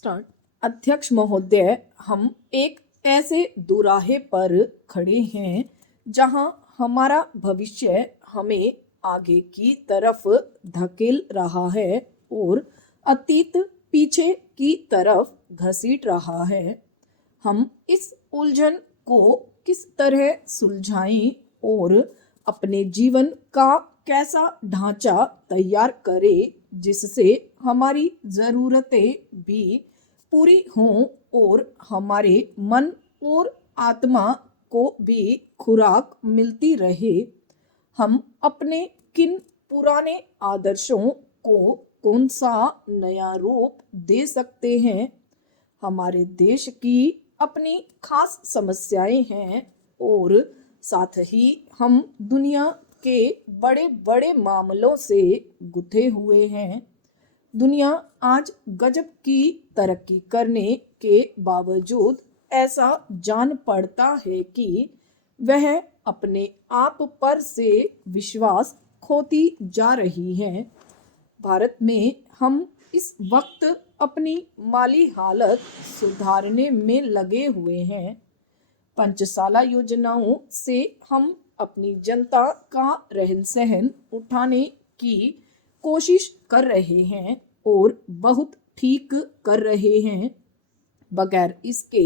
Start. अध्यक्ष महोदय, हम एक ऐसे दुराहे पर खड़े हैं जहां हमारा भविष्य हमें आगे की तरफ धकेल रहा है और अतीत पीछे की तरफ घसीट रहा है। हम इस उलझन को किस तरह सुलझाएं और अपने जीवन का कैसा ढांचा तैयार करें जिससे हमारी ज़रूरतें भी पूरी हों और हमारे मन और आत्मा को भी खुराक मिलती रहे। हम अपने किन पुराने आदर्शों को कौन सा नया रूप दे सकते हैं। हमारे देश की अपनी खास समस्याएं हैं और साथ ही हम दुनिया के बड़े बड़े मामलों से गुथे हुए हैं। दुनिया आज गजब की तरक्की करने के बावजूद ऐसा जान पड़ता है कि वह अपने आप पर से विश्वास खोती जा रही है। भारत में हम इस वक्त अपनी माली हालत सुधारने में लगे हुए हैं। पंचसाला योजनाओं से हम अपनी जनता का रहन सहन उठाने की कोशिश कर रहे हैं और बहुत ठीक कर रहे हैं। बगैर इसके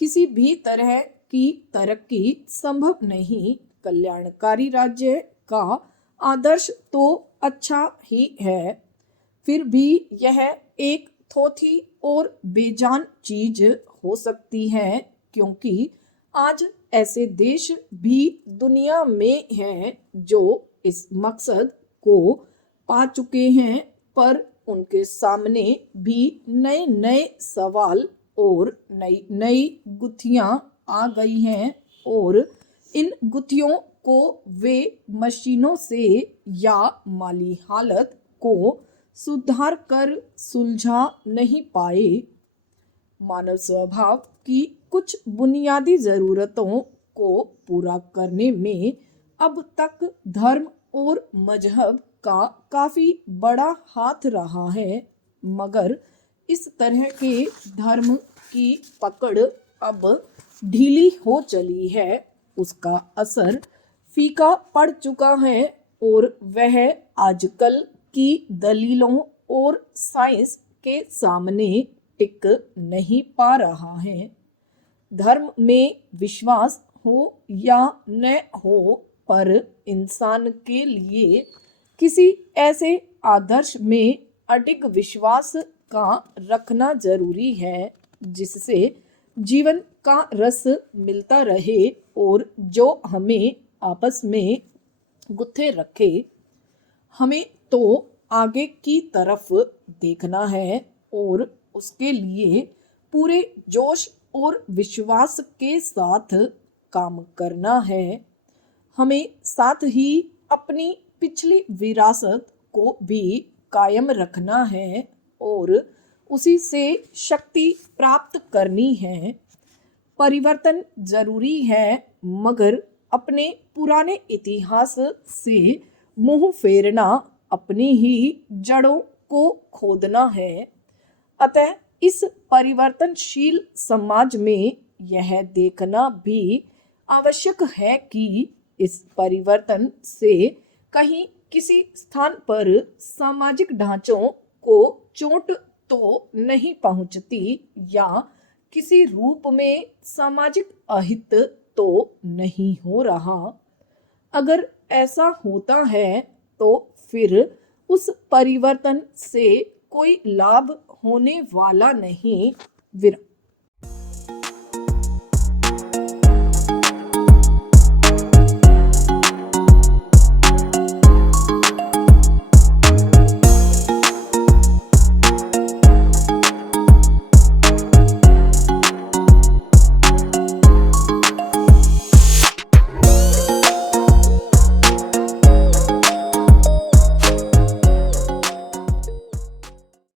किसी भी तरह की तरक्की संभव नहीं। कल्याणकारी राज्य का आदर्श तो अच्छा ही है, फिर भी यह एक थोथी और बेजान चीज हो सकती है क्योंकि आज ऐसे देश भी दुनिया में हैं जो इस मकसद को पा चुके हैं, पर उनके सामने भी नए नए सवाल और नई नई गुत्थियां आ गई हैं और इन गुत्थियों को वे मशीनों से या माली हालत को सुधार कर सुलझा नहीं पाए। मानव स्वभाव की कुछ बुनियादी ज़रूरतों को पूरा करने में अब तक धर्म और मजहब का काफ़ी बड़ा हाथ रहा है, मगर इस तरह के धर्म की पकड़ अब ढीली हो चली है। उसका असर फीका पड़ चुका है और वह आजकल की दलीलों और साइंस के सामने टिक नहीं पा रहा है। धर्म में विश्वास हो या न हो, पर इंसान के लिए किसी ऐसे आदर्श में अडिग विश्वास का रखना जरूरी है जिससे जीवन का रस मिलता रहे और जो हमें आपस में गुत्थे रखे। हमें तो आगे की तरफ देखना है और उसके लिए पूरे जोश और विश्वास के साथ काम करना है। हमें साथ ही अपनी पिछली विरासत को भी कायम रखना है और उसी से शक्ति प्राप्त करनी है। परिवर्तन जरूरी है, मगर अपने पुराने इतिहास से मुंह फेरना अपनी ही जड़ों को खोदना है। अतः इस परिवर्तनशील समाज में यह देखना भी आवश्यक है कि इस परिवर्तन से कहीं किसी स्थान पर सामाजिक ढांचों को चोट तो नहीं पहुंचती या किसी रूप में सामाजिक अहित तो नहीं हो रहा। अगर ऐसा होता है तो फिर उस परिवर्तन से कोई लाभ होने वाला नहीं।